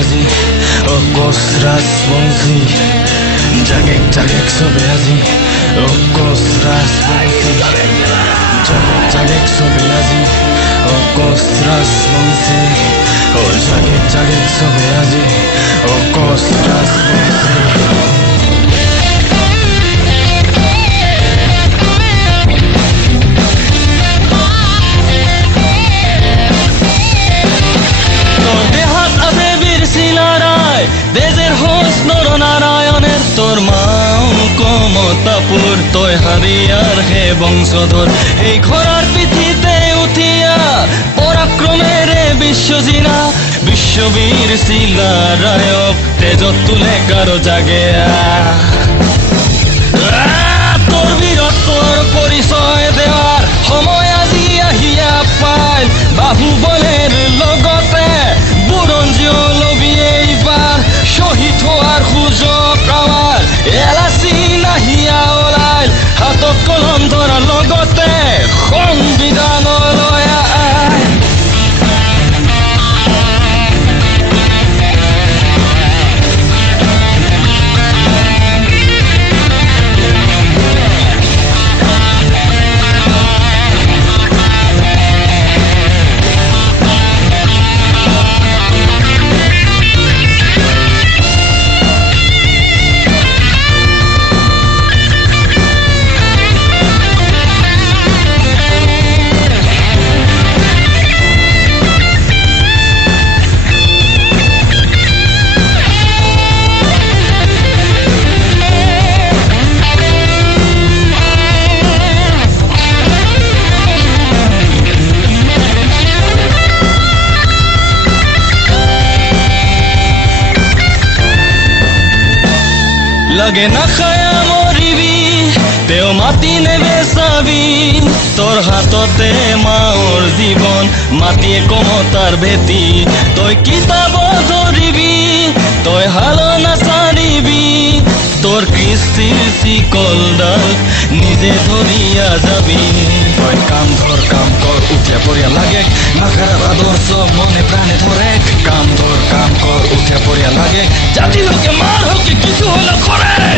আজি অকচ ৰাজবংশী জাগেক জাগেক চবে আজি অকচ ৰাজবংশী জাগেক জাগেক চবে আজি অকচ ৰাজবংশী জাগেক জাগেক চবে আজি অকচ ৰাজবংশী তোর মাও কমতাপুর তই হারিয়ার হে বংশধর এই ঘোড়ার পিঠিতে উঠিয়া পরাক্রমেরে বিশ্বজিনা বিশ্ববীর শিলারায়ক তেজত তুলে কারো জাগে তোর বীরত্বর পরিচয় দেওয়ার সময় আজি আহিয়া পাইল বাহুবলের লগতে বুৰঞ্জীয় লবি এইবাৰ শহীদ হোৱাৰ সুযোগ আমাৰ এলাচি নাহিয়া ওলাইল হাতত কলম ধৰাৰ লগতে সংবিধানলৈ লাগে না খায়া মরিবি তেও মাটি নেবে চাবি তোর হাততে মাওর জীবন মাটিয়ে কমতার ভেটি তই কিতাব ধরিবি তই হাল নাচাৰিবি তোর কৃষ্টির শিকলডাল নিজে ধরিয়া যাবি তই কাম কর উঠিয়া পড়িয়া লাগে মাখারার আদর্শ মনে প্রাণে ধরে কাম কর উঠিয়া পড়িয়া লাগে জাতি হোকে মার হোকে কিছু হলে করে